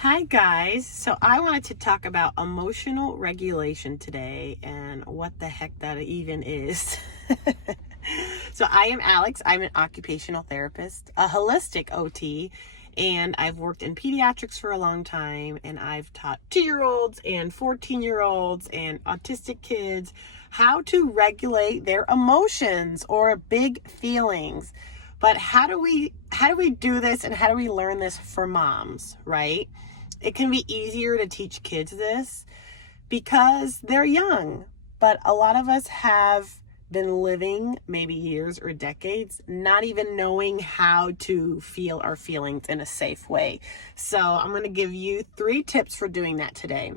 Hi guys. So I wanted to talk about emotional regulation today and what the heck that even is. So I am Alex. I'm an occupational therapist, a holistic OT, and I've worked in pediatrics for a long time, and I've taught 2-year-olds and 14-year-olds and autistic kids how to regulate their emotions or big feelings. But how do we do this, and how do we learn this for moms, right? It can be easier to teach kids this because they're young, but a lot of us have been living maybe years or decades not even knowing how to feel our feelings in a safe way. So I'm going to give you 3 tips for doing that today.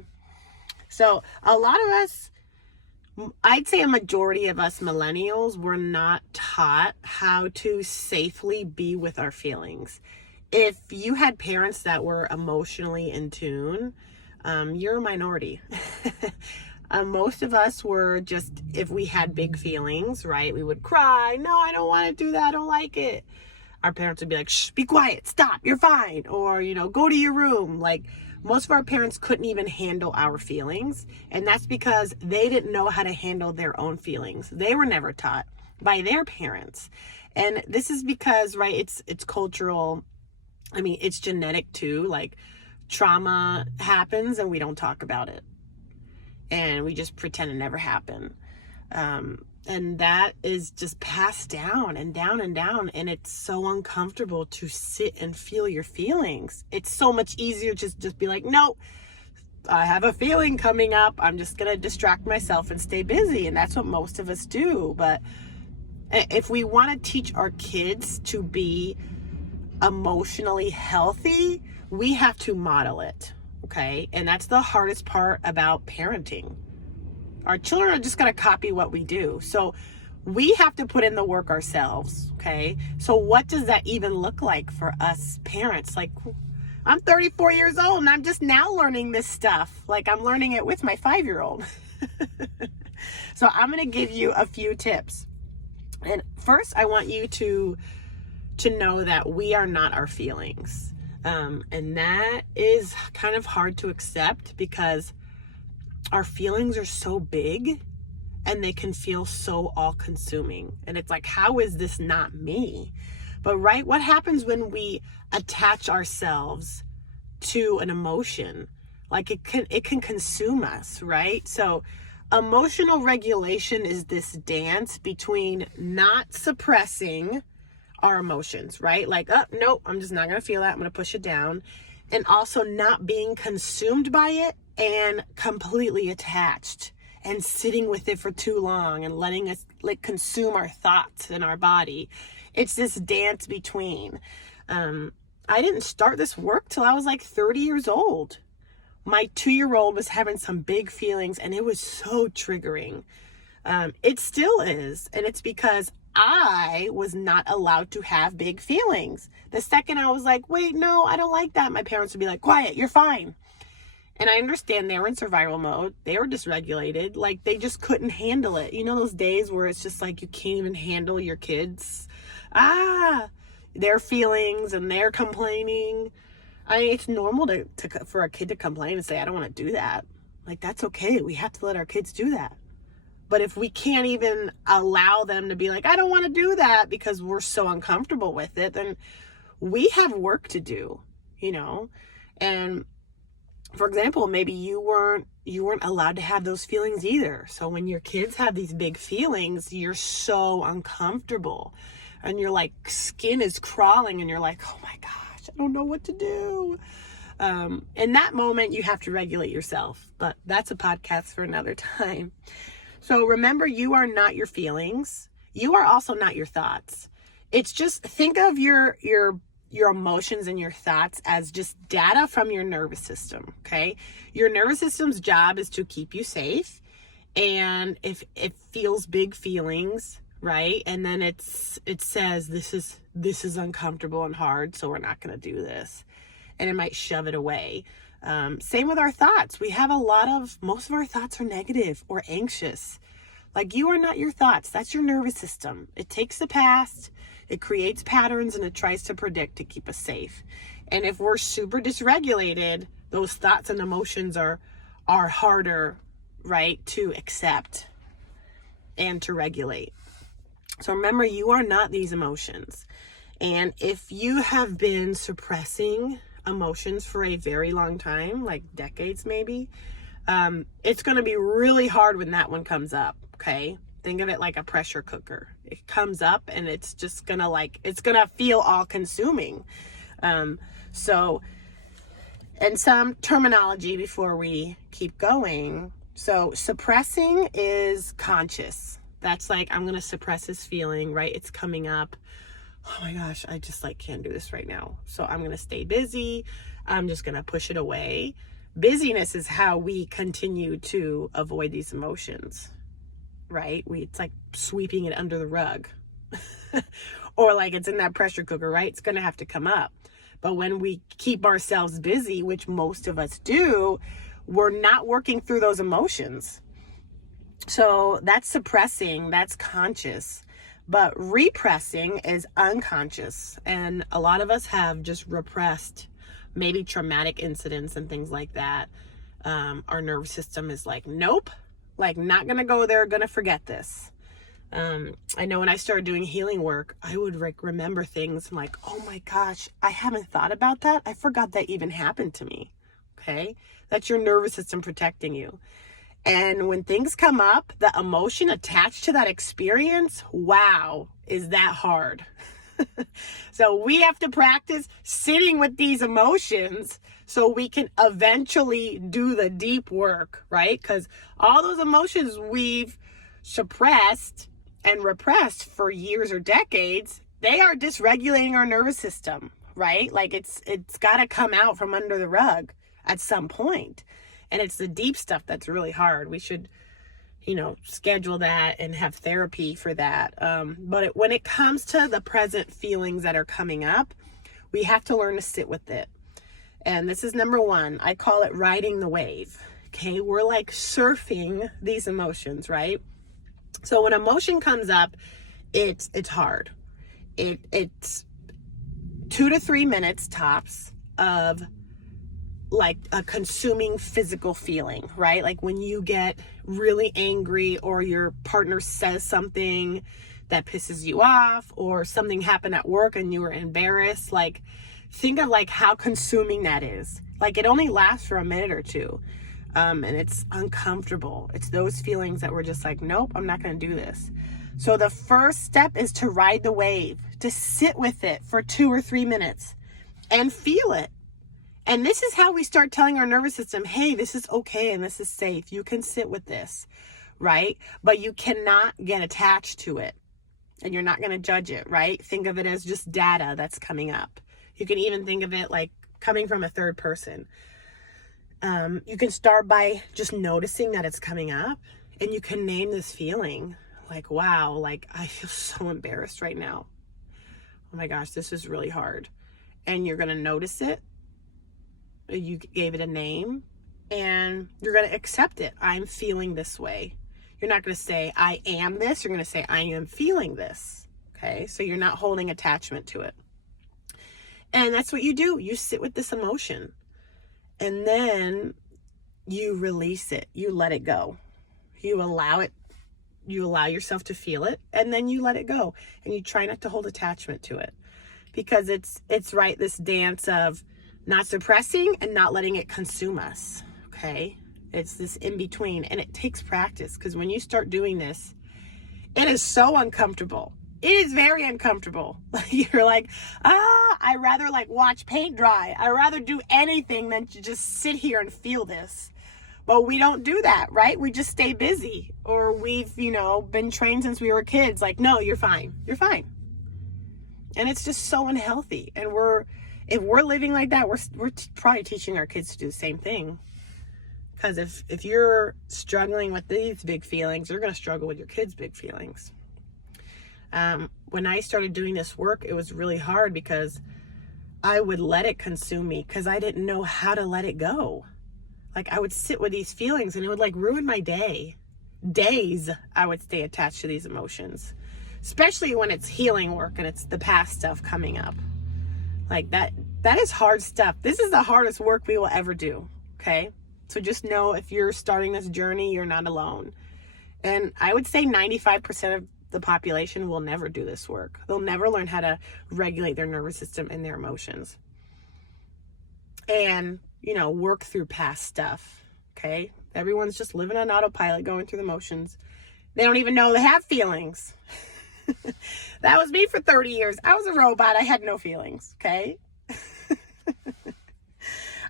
So a lot of us, I'd say a majority of us millennials, were not taught how to safely be with our feelings. If you had parents that were emotionally in tune, you're a minority. Most of us were just, if we had big feelings, right, we would cry. No, I don't want to do that. I don't like it. Our parents would be like, shh, be quiet, stop, you're fine. Or, go to your room. Like, most of our parents couldn't even handle our feelings. And that's because they didn't know how to handle their own feelings. They were never taught by their parents. And this is because, right, it's cultural. I mean, it's genetic too. Like, trauma happens and we don't talk about it. And we just pretend it never happened. And that is just passed down and down and down. And it's so uncomfortable to sit and feel your feelings. It's so much easier to just be like, no, I have a feeling coming up. I'm just going to distract myself and stay busy. And that's what most of us do. But if we want to teach our kids to be emotionally healthy, we have to model it. Okay. And that's the hardest part about parenting. Our children are just going to copy what we do. So we have to put in the work ourselves. Okay. So what does that even look like for us parents? Like, I'm 34 years old and I'm just now learning this stuff. Like, I'm learning it with my 5-year-old. So I'm going to give you a few tips. And first, I want you to know that we are not our feelings. And that is kind of hard to accept because our feelings are so big and they can feel so all-consuming. And it's like, how is this not me? But right, what happens when we attach ourselves to an emotion? Like, it can consume us, right? So emotional regulation is this dance between not suppressing our emotions, right? Like, oh, nope, I'm just not going to feel that. I'm going to push it down. And also not being consumed by it and completely attached and sitting with it for too long and letting us consume our thoughts and our body. It's this dance between. I didn't start this work till I was like 30 years old. My 2-year-old was having some big feelings and it was so triggering. It still is. And it's because I was not allowed to have big feelings. The second I was like, wait, no, I don't like that, my parents would be like, quiet, you're fine. And I understand they were in survival mode. They were dysregulated. Like, they just couldn't handle it. You know those days where it's just like you can't even handle your kids? Their feelings and their complaining. I mean, it's normal for a kid to complain and say, I don't want to do that. Like, that's okay. We have to let our kids do that. But if we can't even allow them to be like, I don't want to do that because we're so uncomfortable with it, then we have work to do, And for example, maybe you weren't allowed to have those feelings either. So when your kids have these big feelings, you're so uncomfortable and your skin is crawling and you're like, oh my gosh, I don't know what to do. In that moment, you have to regulate yourself, but that's a podcast for another time. So remember, you are not your feelings. You are also not your thoughts. It's just, think of your emotions and your thoughts as just data from your nervous system, okay? Your nervous system's job is to keep you safe. And if it feels big feelings, right? And then it says, this is uncomfortable and hard, so we're not going to do this. And it might shove it away. Same with our thoughts. Most of our thoughts are negative or anxious. Like, you are not your thoughts. That's your nervous system. It takes the past, it creates patterns, and it tries to predict to keep us safe. And if we're super dysregulated, those thoughts and emotions are harder, right, to accept and to regulate. So remember, you are not these emotions. And if you have been suppressing emotions for a very long time, like decades maybe, it's going to be really hard when that one comes up, okay? Think of it like a pressure cooker. It comes up and it's just going to it's going to feel all consuming. So, and some terminology before we keep going. So suppressing is conscious. That's like, I'm going to suppress this feeling, right? It's coming up. Oh my gosh, I just can't do this right now. So I'm going to stay busy. I'm just going to push it away. Busyness is how we continue to avoid these emotions, right? It's like sweeping it under the rug or like it's in that pressure cooker, right? It's going to have to come up. But when we keep ourselves busy, which most of us do, we're not working through those emotions. So that's suppressing, that's conscious. But repressing is unconscious. And a lot of us have just repressed maybe traumatic incidents and things like that. Our nervous system is like, nope, not going to go there, going to forget this. I know when I started doing healing work, I would remember things. I'm like, oh my gosh, I haven't thought about that. I forgot that even happened to me. Okay. That's your nervous system protecting you. And when things come up, the emotion attached to that experience, wow, is that hard. So we have to practice sitting with these emotions so we can eventually do the deep work, right? Because all those emotions we've suppressed and repressed for years or decades, they are dysregulating our nervous system, right? Like it's got to come out from under the rug at some point. And it's the deep stuff that's really hard. We should, schedule that and have therapy for that. But when it comes to the present feelings that are coming up, we have to learn to sit with it. And this is number one. I call it riding the wave. Okay, we're like surfing these emotions, right? So when emotion comes up, it's hard. It's 2 to 3 minutes tops of like a consuming physical feeling, right? Like when you get really angry or your partner says something that pisses you off or something happened at work and you were embarrassed, like think of like how consuming that is. Like it only lasts for a minute or two. And it's uncomfortable. It's those feelings that we're just like, nope, I'm not going to do this. So the first step is to ride the wave, to sit with it for 2 or 3 minutes and feel it. And this is how we start telling our nervous system, hey, this is okay and this is safe. You can sit with this, right? But you cannot get attached to it and you're not going to judge it, right? Think of it as just data that's coming up. You can even think of it like coming from a third person. You can start by just noticing that it's coming up and you can name this feeling like, wow, like I feel so embarrassed right now. Oh my gosh, this is really hard. And you're going to notice it. You gave it a name and you're going to accept it. I'm feeling this way. You're not going to say, I am this. You're going to say, I am feeling this. Okay. So you're not holding attachment to it. And that's what you do. You sit with this emotion and then you release it. You let it go. You allow it. You allow yourself to feel it and then you let it go and you try not to hold attachment to it because it's right. This dance of not suppressing and not letting it consume us. Okay. It's this in between and it takes practice because when you start doing this, it is so uncomfortable. It is very uncomfortable. You're like, I'd rather like watch paint dry. I'd rather do anything than to just sit here and feel this. But we don't do that, right? We just stay busy or we've, been trained since we were kids. Like, no, you're fine. You're fine. And it's just so unhealthy. And if we're living like that, we're probably teaching our kids to do the same thing. Because if you're struggling with these big feelings, you're going to struggle with your kids' big feelings. When I started doing this work, it was really hard because I would let it consume me because I didn't know how to let it go. Like I would sit with these feelings and it would like ruin my day. Days I would stay attached to these emotions, especially when it's healing work and it's the past stuff coming up. Like that is hard stuff. This is the hardest work we will ever do. Okay. So just know, if you're starting this journey, you're not alone. And I would say 95% of the population will never do this work. They'll never learn how to regulate their nervous system and their emotions. And, work through past stuff. Okay. Everyone's just living on autopilot, going through the motions. They don't even know they have feelings. That was me for 30 years. I was a robot. I had no feelings. Okay.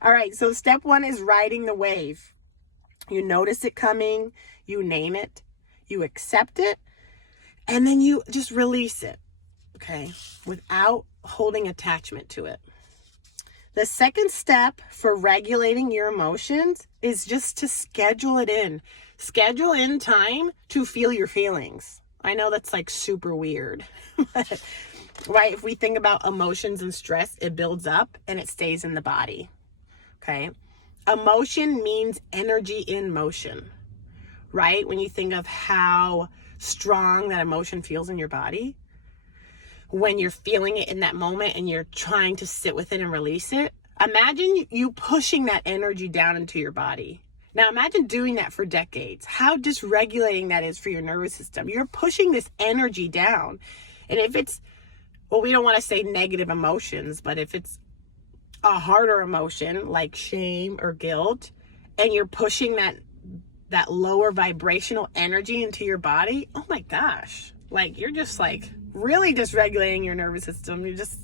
All right. So step 1 is riding the wave. You notice it coming, you name it, you accept it, and then you just release it. Okay. Without holding attachment to it. The second step for regulating your emotions is just to schedule it in. Schedule in time to feel your feelings. I know that's like super weird, right? If we think about emotions and stress, it builds up and it stays in the body. Okay. Emotion means energy in motion, right? When you think of how strong that emotion feels in your body, when you're feeling it in that moment and you're trying to sit with it and release it, imagine you pushing that energy down into your body. Now imagine doing that for decades. How dysregulating that is for your nervous system. You're pushing this energy down. And if it's, well, we don't want to say negative emotions, but if it's a harder emotion like shame or guilt, and you're pushing that lower vibrational energy into your body, oh my gosh, like you're just like really dysregulating your nervous system. You're just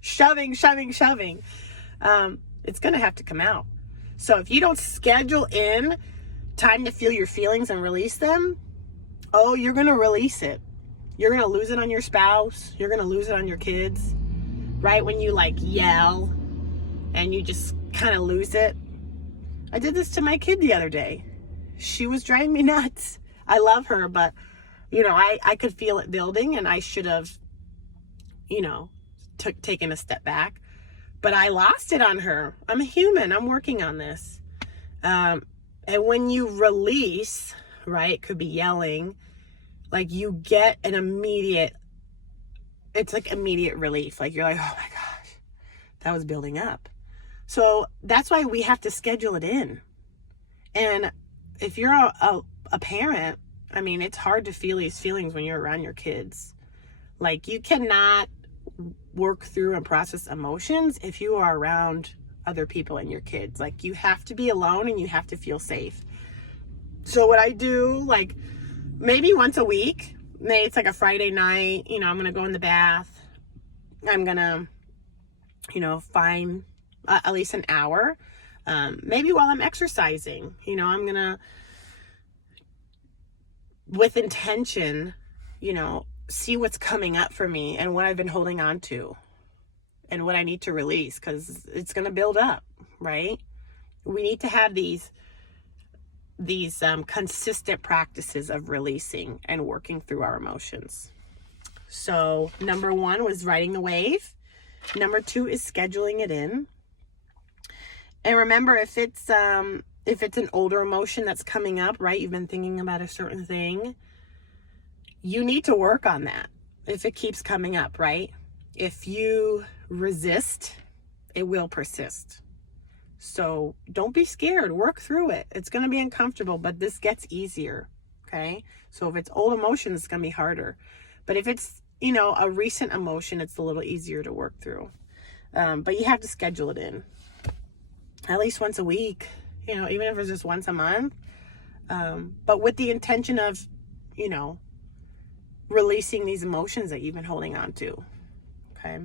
shoving. It's going to have to come out. So if you don't schedule in time to feel your feelings and release them, oh, you're going to release it. You're going to lose it on your spouse. You're going to lose it on your kids, right? When you like yell and you just kind of lose it. I did this to my kid the other day. She was driving me nuts. I love her, but I could feel it building, and I should have, taken a step back. But I lost it on her. I'm a human. I'm working on this. And when you release, right, it could be yelling, like you get an immediate relief. Like you're like, oh my gosh, that was building up. So that's why we have to schedule it in. And if you're a parent, I mean, it's hard to feel these feelings when you're around your kids. Like you cannot work through and process emotions if you are around other people and your kids. Like you have to be alone and you have to feel safe. So what I do, like maybe once a week, maybe it's like a Friday night, I'm going to go in the bath. I'm going to, find at least an hour. Maybe while I'm exercising, I'm going to, with intention, see what's coming up for me and what I've been holding on to and what I need to release, because it's going to build up, right? We need to have these consistent practices of releasing and working through our emotions. So number 1 was riding the wave. Number 2 is scheduling it in. And remember, if it's an older emotion that's coming up, right? You've been thinking about a certain thing. You need to work on that if it keeps coming up, right? If you resist, it will persist. So don't be scared. Work through it. It's going to be uncomfortable, but this gets easier, okay? So if it's old emotion, it's going to be harder. But if it's, a recent emotion, it's a little easier to work through. But you have to schedule it in at least once a week, even if it's just once a month. But with the intention of, releasing these emotions that you've been holding on to. Okay.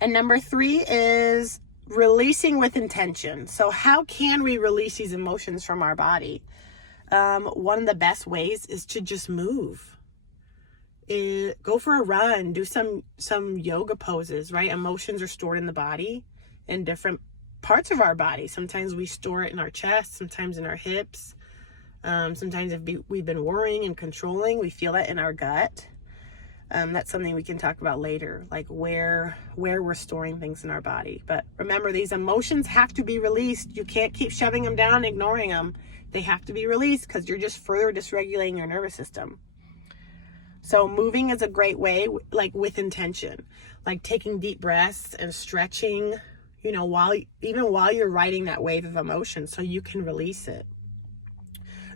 And number 3 is releasing with intention. So how can we release these emotions from our body? One of the best ways is to just move. Go for a run, do some yoga poses, right? Emotions are stored in the body in different parts of our body. Sometimes we store it in our chest, sometimes in our hips. Sometimes if we've been worrying and controlling, we feel that in our gut. That's something we can talk about later, like where we're storing things in our body. But remember, these emotions have to be released. You can't keep shoving them down, ignoring them. They have to be released because you're just further dysregulating your nervous system. So moving is a great way, like with intention, like taking deep breaths and stretching, you know, even while you're riding that wave of emotion so you can release it.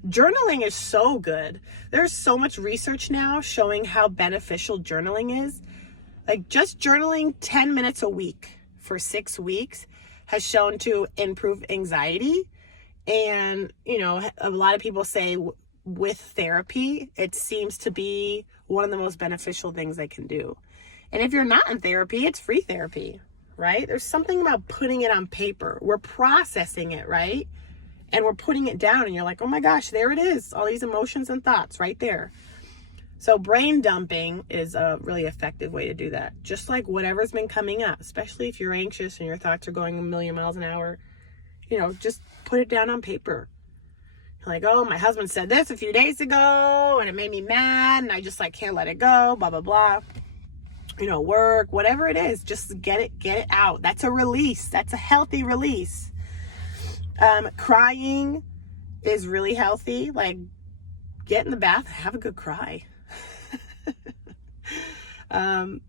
Journaling is so good. There's so much research now showing how beneficial journaling is. Like just journaling 10 minutes a week for 6 weeks has shown to improve anxiety. And, you know, a lot of people say with therapy, it seems to be one of the most beneficial things they can do. And if you're not in therapy, it's free therapy, right? There's something about putting it on paper. We're processing it, right? And we're putting it down and you're like, oh my gosh, there it is. All these emotions and thoughts right there. So brain dumping is a really effective way to do that. Just like whatever's been coming up, especially if you're anxious and your thoughts are going a million miles an hour, you know, just put it down on paper. Like, oh, my husband said this a few days ago and it made me mad and I just like can't let it go, blah, blah, blah. You know, work, whatever it is, just get it out. That's a release. That's a healthy release. Crying is really healthy. Like, get in the bath, have a good cry. When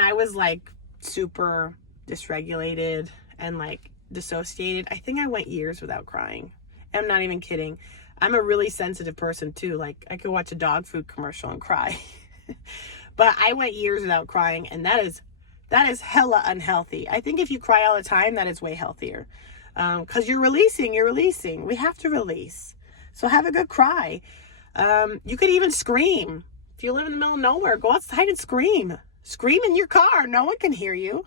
I was like super dysregulated and like dissociated, I think I went years without crying. I'm not even kidding. I'm a really sensitive person too. Like I could watch a dog food commercial and cry. But I went years without crying, and that is hella unhealthy. I think if you cry all the time, that is way healthier. Because you're releasing. We have to release. So have a good cry. You could even scream. If you live in the middle of nowhere, go outside and scream. Scream in your car. No one can hear you.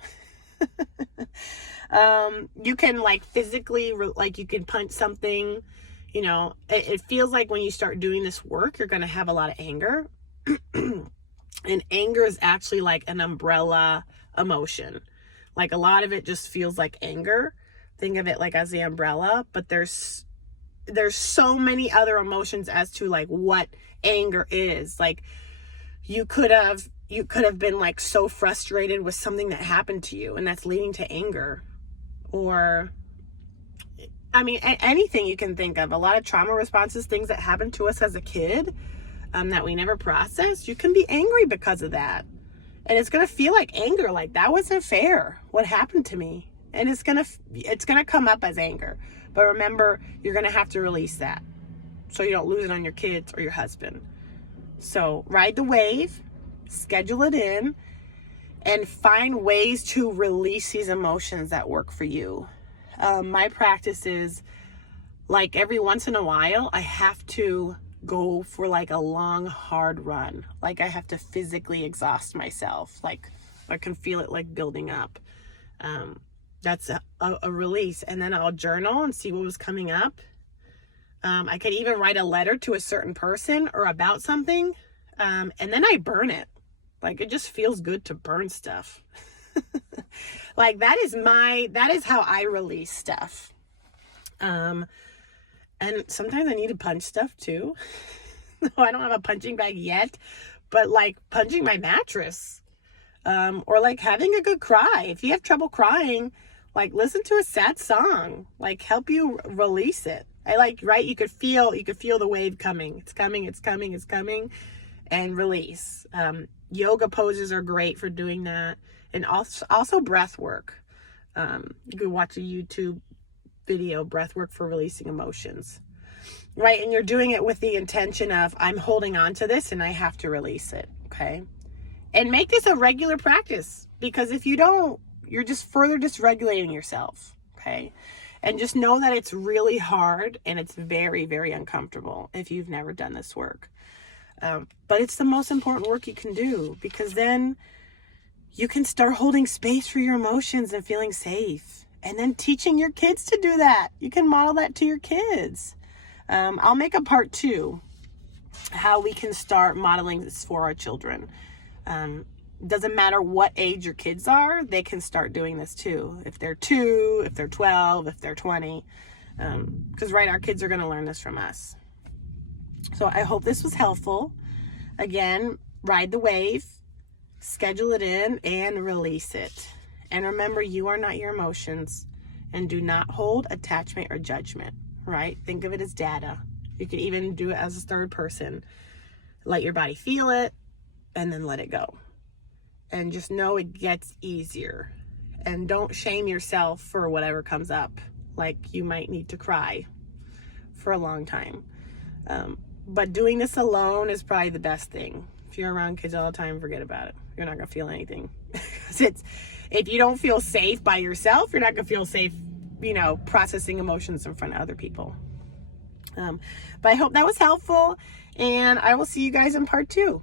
You can like physically, like you can punch something, you know, it feels like when you start doing this work, you're going to have a lot of anger. And anger is actually like an umbrella emotion. Like a lot of it just feels like anger. Think of it like as the umbrella, but there's so many other emotions as to like what anger is. Like you could have been like so frustrated with something that happened to you and that's leading to anger. Or, I mean, anything you can think of. A lot of trauma responses, things that happened to us as a kid that we never processed, you can be angry because of that. And it's going to feel like anger, like that wasn't fair, what happened to me. And it's going to come up as anger. But remember, you're going to have to release that so you don't lose it on your kids or your husband. So ride the wave, schedule it in, and find ways to release these emotions that work for you. My practice is like every once in a while, I have to go for like a long, hard run. Like I have to physically exhaust myself. Like I can feel it like building up. That's a release. And then I'll journal and see what was coming up. I could even write a letter to a certain person or about something. And then I burn it. Like it just feels good to burn stuff. Like that is how I release stuff. And sometimes I need to punch stuff too. I don't have a punching bag yet, but like punching my mattress, or like having a good cry. If you have trouble crying, like listen to a sad song, like help you release it. Right? You could feel the wave coming. It's coming, and release. Yoga poses are great for doing that. And also breath work. You could watch a YouTube video, breath work for releasing emotions, right? And you're doing it with the intention of, I'm holding on to this and I have to release it. Okay. And make this a regular practice, because if you don't, you're just further dysregulating yourself. Okay. And just know that it's really hard and it's very, very uncomfortable if you've never done this work. But it's the most important work you can do, because then you can start holding space for your emotions and feeling safe. And then teaching your kids to do that. You can model that to your kids. I'll make a part 2, how we can start modeling this for our children. Doesn't matter what age your kids are, they can start doing this too. If they're 2, if they're 12, if they're 20. Because right, our kids are going to learn this from us. So I hope this was helpful. Again, ride the wave, schedule it in, and release it. And remember, you are not your emotions, and do not hold attachment or judgment, right? Think of it as data. You could even do it as a third person. Let your body feel it and then let it go. And just know it gets easier. And don't shame yourself for whatever comes up. Like you might need to cry for a long time. But doing this alone is probably the best thing. If you're around kids all the time, forget about it. You're not going to feel anything. If you don't feel safe by yourself, you're not going to feel safe, processing emotions in front of other people. But I hope that was helpful, and I will see you guys in part 2.